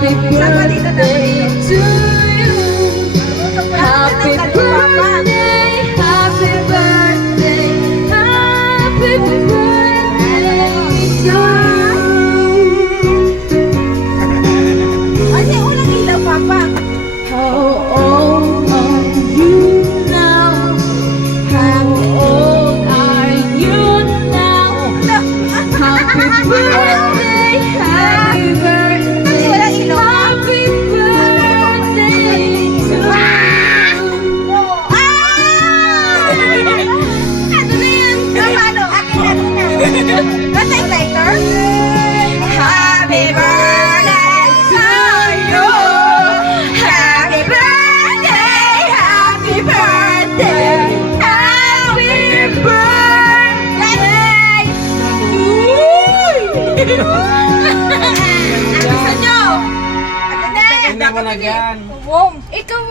Happy birthday to you. Happy birthday, happy birthday, happy birthday to you. Ay, unang ilaw, Papa. How old are you now? How old are you now? Happy birthday, happy birthday, happy birthday to you. Ano na yan? Paano? Akin na muna. Basta yung lighter? Happy birthday to you. Happy birthday, happy birthday, happy birthday to you. Ang gusto nyo? Ano na? Tingnan mo na dyan. Wow, ikaw